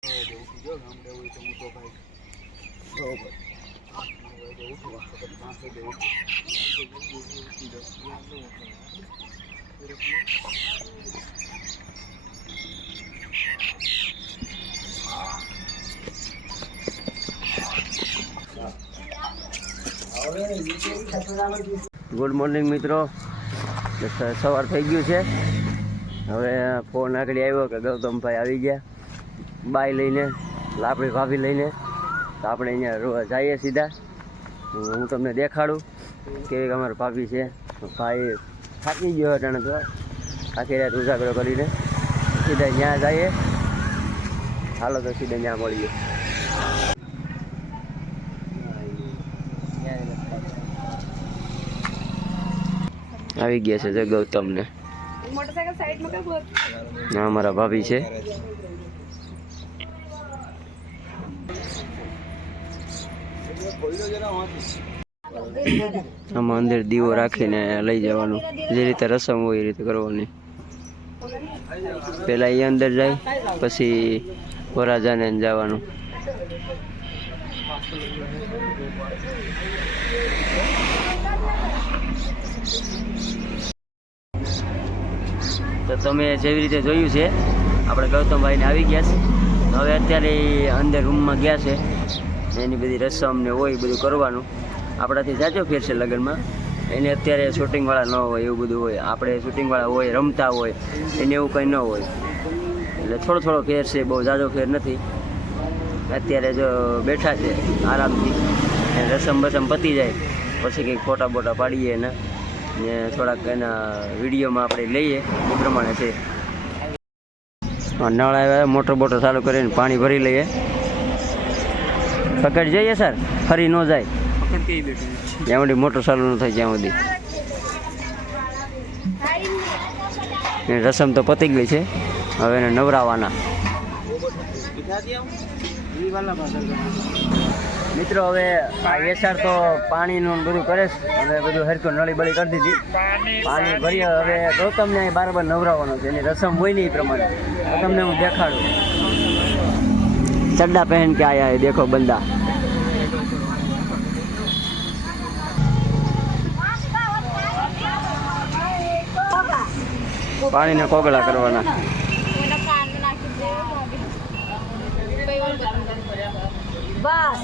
Good morning મિત્રો, સવાર થઈ ગયું છે. હવે ફોન આગળ આવ્યો કે ગૌતમભાઈ આવી ગયા બાઈ લઈને, આપણી ભાભી લઈને. તો આપણે અહીંયા જઈએ સીધા. હું તમને દેખાડું કેવી અમારી ભાભી છે. ભાઈ થાકી ગયો અટાણે તો આખી રાત ઉજાગરો કરીને સીધા ત્યાં જઈએ. હાલો તો સીધા ત્યાં મળીએ. આવી ગયા છે ગૌતમ ને મોટરસાઇકલ સાઈડમાં કર. ના, અમારા ભાભી છે. આમાં અંદર દીવો રાખીને લઈ જવાનું, જે રીતે રસમ હોય એ રીતે કરવાની. પેલા એ અંદર જાય, પછી વરાજાને જવાનું. તો તમે જેવી રીતે જોયું છે, આપણે ગૌતમભાઈને આવી ગયા છે. હવે અત્યારે અંદર રૂમમાં ગયા છે. એની બધી રસમ ને હોય બધું કરવાનું. આપણાથી જાજો ફેર છે લગ્નમાં. એને અત્યારે શૂટિંગવાળા ન હોય એવું બધું હોય. આપણે શૂટિંગવાળા હોય, રમતા હોય, એને એવું કંઈ ન હોય. એટલે થોડો થોડો ફેર છે, બહુ જાજો ફેર નથી. અત્યારે જો બેઠા છે આરામથી. રસમ બસમ પતી જાય પછી કંઈક ફોટા બોટા પાડીએ ને થોડાક એના વિડીયોમાં આપણે લઈએ એ પ્રમાણે છે. નળ આવ્યા, મોટર બોટર ચાલુ કરીને પાણી ભરી લઈએ. પકડ જઈએ સર, ફરી ન જાય જ્યાં સુધી મોટર ચાલુ ન થાય ત્યાં સુધી. રસમ તો પતી ગઈ છે, હવે એને નવરાવાના. મિત્રો હવે આ એસાર તો પાણીનું બધું કરે છે. હવે બધું હરખું નળી બળી કરી દીધી, પાણી ભરી. હવે ગૌતમને બરાબર નવરાવવાનો છે. એની રસમ હોય ને એ પ્રમાણે તમને હું દેખાડું. ચડ્ડા પહેન કે આયા દેખો બંદા. પાણીને કોગળા કરવાના. बस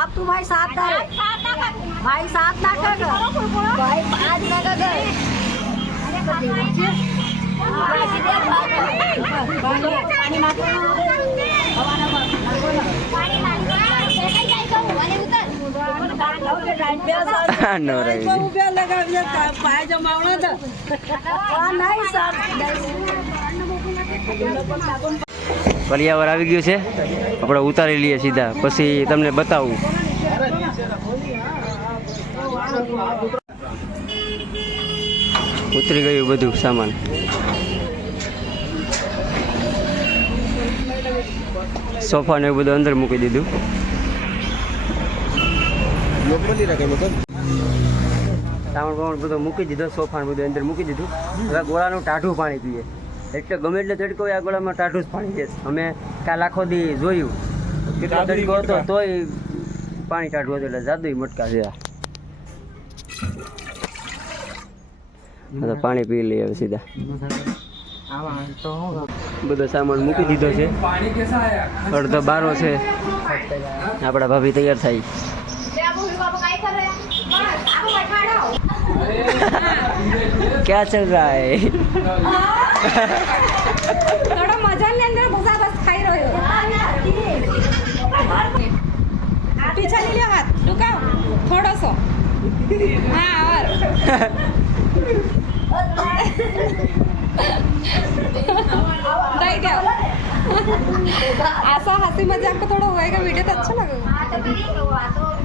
अब तू भाई साथ डाल, भाई साथ ना कर, भाई आज ना कर। પર્યાવર આવી ગયું છે, આપણે ઉતારી લઈએ સીધા, પછી તમને બતાવું. ઉતરી ગયું બધું સામાન. સોફા ને એવું બધું અંદર મૂકી દીધું. સામાન બામાન બધું મૂકી દીધો, સોફા બધું અંદર મૂકી દીધું. હવે ગોળાનું ટાઢું પાણી પીએ. એટલે ગમે એટલે તડકો હોય, આ ગોળામાં ટાઢું જ પાણી છે. અમે કાલ આખો દી જોયું કેટલો તડકો હતો તોય પાણી ટાઢું હતું. એટલે જાદુ મટકા છે. પાણી પી લઈએ હવે સીધા. બધો સામાન મૂકી દીધો છે. અડધો બારો છે. આપણા ભાભી તૈયાર થાય. क्या चल रहा है? थोड़ा मजा ले अंदर घुसा, बस खाई रहे हो. पीछे ले लो हाथ, रुकाओ थोड़ा सा. हाँ और नहीं क्या ऐसा हंसी मजाक को थोड़ा होएगा, वीडियो तो अच्छा लगेगा.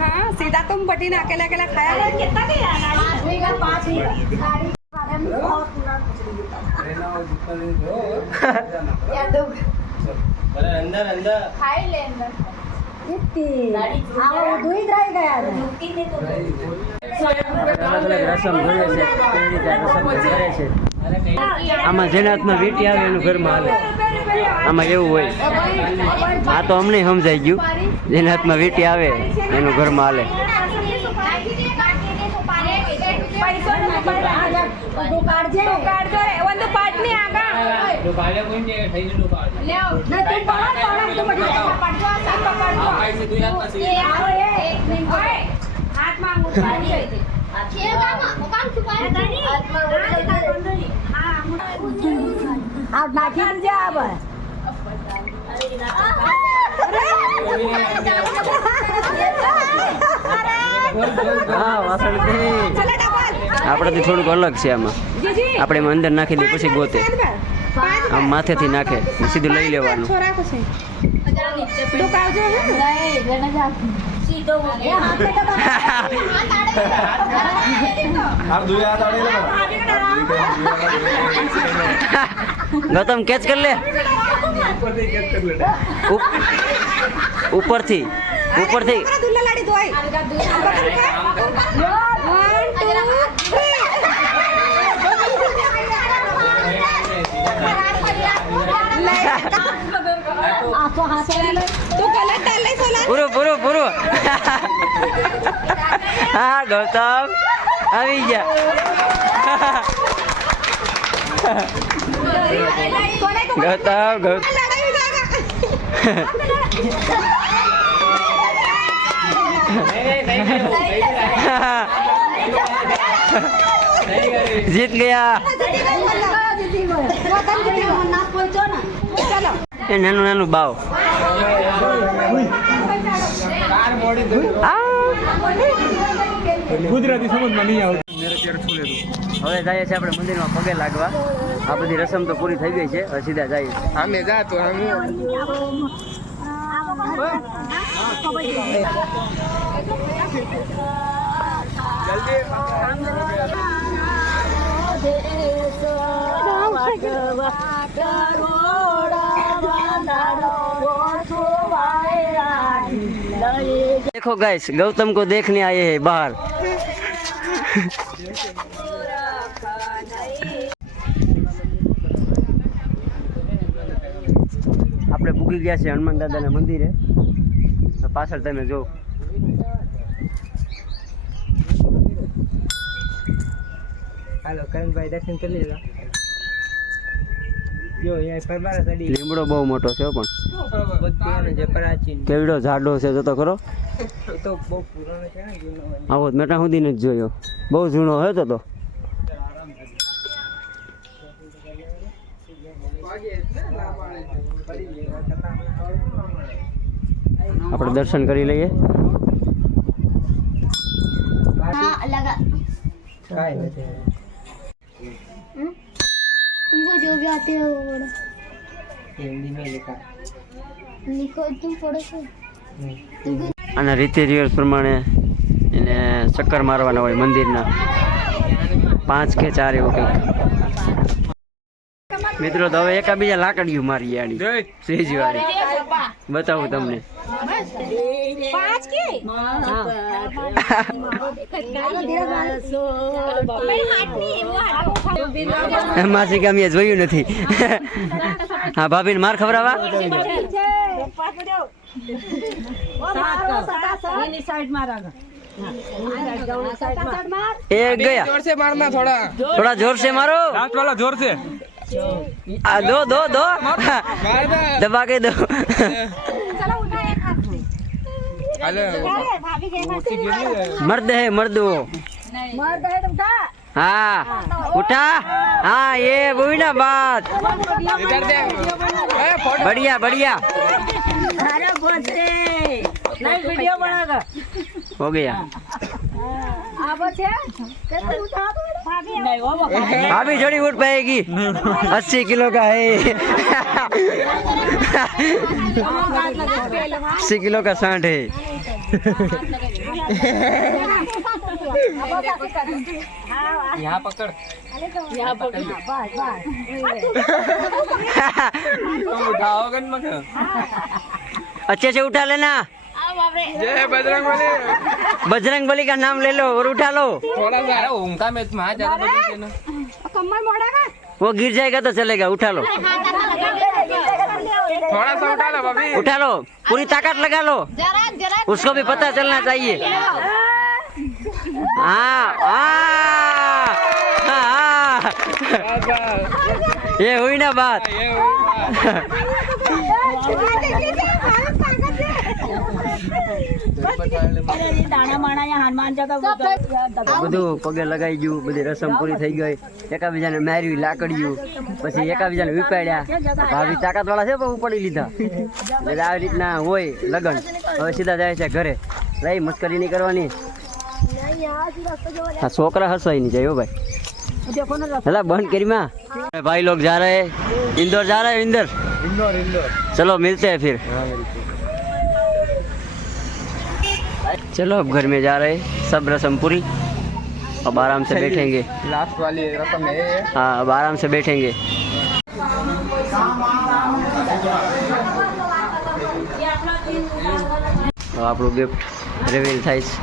हाँ सीधा तुम बटी ने अकेला अकेला खाया. कितना दिया? 5 अंदर अंदर खाई ले अंदर. आओ दूध रह गया. અલગ અલગ રસમ જોઈએ છે, કેવી રીતે રસમ કરે છે. આમાં જેના હાથમાં વીંટી આવે એનું ઘરમાં હાલે. આમાં એવું હોય. આ તો અમને સમજાઈ ગયું, જેના હાથમાં વીંટી આવે એનું ઘરમાં હાલે. ಒಂದು ಪಾಟ್ನಿ ಆಗ હા વાસણ આપણાથી થોડુંક અલગ છે આમાં. આપણે એમાં અંદર નાખી દઈએ પછી ગોતે, આમ માથેથી નાખે સીધું લઈ લેવાનું. ગૌતમ કેચ કર લે ઉપરથી ઉપરથી. પૂરું પૂરું પૂરું. હા ગૌતમ આવી ગયા. ગૌતમ ગૌતમ જીત ગયા. એ નાનું નાનું બાવ. ગુજરાતી સમજમાં નહીં આવતું. હવે જઈએ છીએ આપણે મંદિરમાં પગે લાગવા. આ બધી રસમ તો પૂરી થઈ ગઈ છે, હવે સીધા જઈએ. અમે જાતો देखो गाइस, गौतम को देखने आए हैं बाहर. આપણે પૂગી ગયા છે હનુમાન દાદાના મંદિરે. પાછળ તમે જો. હાલો કરણભાઈ દર્શન કરી લીધા. જો અહીંયા ફરમારા સાડી લીમડો બહુ મોટો છે પણ પુરાણો જે પ્રાચીન કેવડો જાડો છે જોતો ખરો. એ તો બહુ પુરાણો છે ને જૂનો. આવો મેટા સુધી નથી જોયો, બહુ જૂનો હતો તો. આપણે દર્શન કરી લઈએ. કાંઈ નથી. तुमको जो भी आते हैं वो बोलो. हिंदी में लिखा लिखो तुम पढ़ो तो. આના રીતિ રિવાજ પ્રમાણે એને ચક્કર મારવાના હોય મંદિરના 5 કે 4 એવું કંઈક. મિત્રો તો હવે એકાબીજા લાકડીયું મારી આડી શ્રીજી વાળી બતાવું તમને. માસી કામ એ જોયું નથી. હા ભાભીને માર ખવડાવવા. एक गया. जोर से मारना थोड़ा. थोड़ा जोर से मारो. लास्ट वाला जोर से. दो दो दो मार दे. दबा के दो. मर्द है मर्द वो. हाँ उठा. हाँ ये वही ना बात. इधर दे. बढ़िया बढ़िया हो गया. भाभी थोड़ी उठ पाएगी, 80 किलो का है. 80 किलो का सांड है. यहाँ पकड़. उठाओगे मत. अच्छे से उठा लेना. जय बजरंगबली. बजरंगबली का नाम ले लो और उठा लो. थोड़ा सा उनका में तुम्हारा ज्यादा बजरंग है ना. कमर मोड़ा का वो गिर जाएगा तो चलेगा, उठा लो. थोड़ा सा उठा लो भाभी। उठा लो, पूरी ताकत लगा लो, उसको भी पता चलना चाहिए। हाँ हाँ हाँ, ये हुई ना बात। બધું પગે લગાઈ ગયું, બધી રસમ પૂરી થઈ ગઈ, એકાબીજાને માર્યું, લાકડ્યું, પછી એકાબીજાને વિપાડ્યા. ભાભી તાકાત વાળા છે પણ ઉપાડી લીધા. એટલે આવી રીતના હોય લગન. હવે સીધા જાય છે ઘરે. રહી મસ્કરી નહીં કરવાની. हाँ छोकरा हंसो ही नहीं चाहिए भाई। चला बंद करी माँ। भाई लोग जा रहे हैं इंदौर, जा रहे हैं इंदौर। चलो मिलते हैं फिर। चलो अब घर में जा रहे हैं, सब रस्म पूरी, अब आराम से बैठेंगे। लास्ट वाली रस्म है। हाँ अब आराम से बैठेंगे। આપણું ગિફ્ટ રિવીલ થાય છે.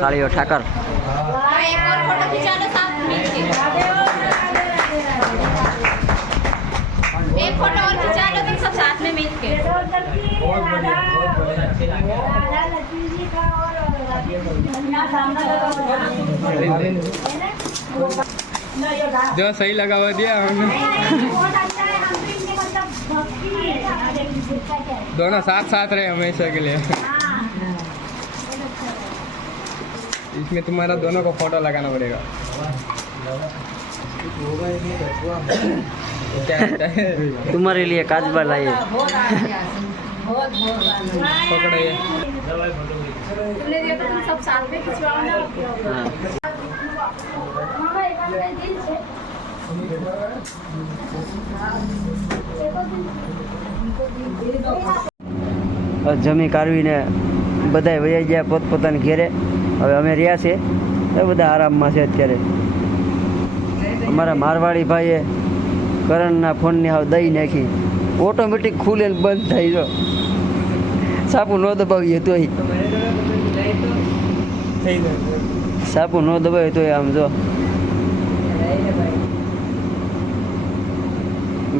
કાળીઓ ઠાકર. एक फोटो और खिंचा लो तुम सब साथ में मिल के। जो सही लगा हुआ दिया हमने। दोनों साथ साथ रहे हमेशा के लिए। इसमें तुम्हारा दोनों को फोटो लगाना पड़ेगा। तुम्हारे लिए काजबा लाए. पकड़िए। तुमने दिया तो तुम सब साथ में खिंचवाओ ना। જમી કાઢવીને બધાય વયા ગયા પોતપોતાના ઘેરે. હવે અમે રહ્યા છે એ બધા આરામમાં છે અત્યારે. અમારા મારવાડી ભાઈએ કરણના ફોનની હાવ દઈ નાખી, ઓટોમેટિક ખુલે ને બંધ થઈ જો. સાપુ ન દબાવીએ તોય, સાપુ ન દબાવીએ તોય આમ જો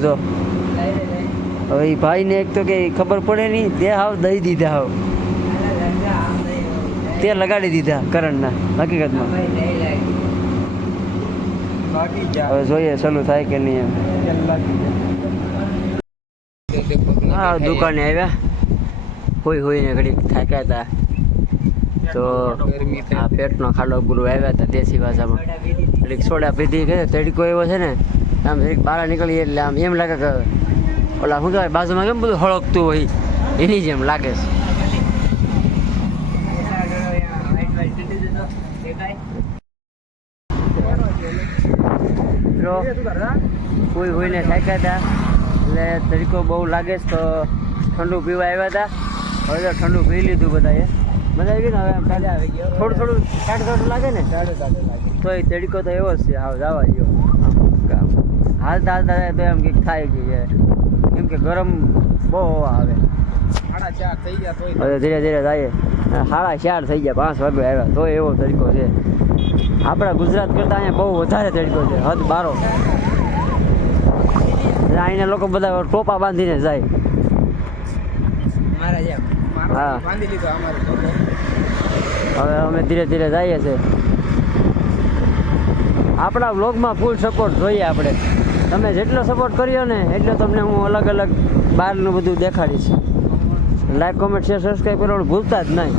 જો. હવે એ ભાઈને એક તો કે ખબર પડે નહીં, તે હાવ દઈ દીધા, હાવ તે લગાડી દીધા કરણના હકીકતમાં. હવે જોઈએ ચાલુ થાય કે નહીં એમ. હા દુકાને આવ્યા, હોઈને ઘડીક થાક્યા હતા તો આ પેટનો ખાડો ગુરુ આવ્યા હતા દેશી ભાષામાં. ઘડીક સોડા પીધી કે તડકો એવો છે ને આમ ઘડીક બહાર નીકળીએ એટલે આમ એમ લાગે કે ઓલા શું કહેવાય બાજુમાં કેમ બધું હળકતું હોય એની જેમ લાગે છે. કોઈ હોઈને થાક્યા હતા એટલે તડકો બહુ લાગે છે તો ઠંડુ પીવા આવ્યા હતા. હવે તો ઠંડુ પી લીધું બધાએ, મજા આવી ગઈ ને. હવે આમ થોડું થોડું કાઢ લાગે ને તો એ તડકો તો એવો જ છે, હાવ જવા જેવો. હાલતા હાલતા તો એમ કંઈક થાય ગઈ, કેમ કે ગરમ બહુ હવા આવે. હવે ધીરે ધીરે જાય 4:30 થઈ ગયા, 5 વાગે આવ્યા તો એવો તડકો છે. આપણા ગુજરાત કરતાં અહીંયા બહુ વધારે તડકો છે, હદ બારો. અહીંના લોકો બધા ટોપા બાંધીને જાય. હા હવે અમે ધીરે ધીરે જઈએ છીએ. આપણા વ્લોગમાં ફૂલ સપોર્ટ જોઈએ આપણે. તમે જેટલો સપોર્ટ કર્યો ને એટલો તમને હું અલગ અલગ બહારનું બધું દેખાડીશ. લાઈક કોમેન્ટ શેર સબસ્ક્રાઈબ કરવાનું ભૂલતા જ નહીં.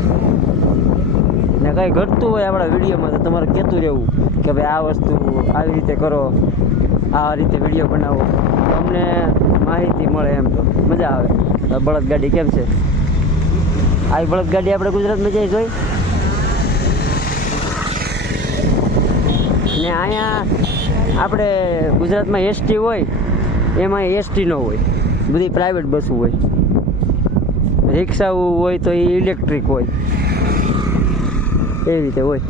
ને કંઈ ઘટતું હોય આપણા વિડીયોમાં તો તમારે કહેતું રહેવું કે ભાઈ આ વસ્તુ આવી રીતે કરો, આ રીતે વિડીયો બનાવો, તમને માહિતી મળે. એમ તો મજા આવે. બળદગાડી કેમ છે, આવી બળદગાડી આપણે ગુજરાતમાં જઈ જોઈ ને. અહીંયા આપણે ગુજરાતમાં એસટી હોય એમાં એસટી ન હોય, બધી પ્રાઇવેટ બસો હોય. રિક્ષાઓ હોય તો એ ઇલેક્ટ્રિક હોય, એવી રીતે હોય.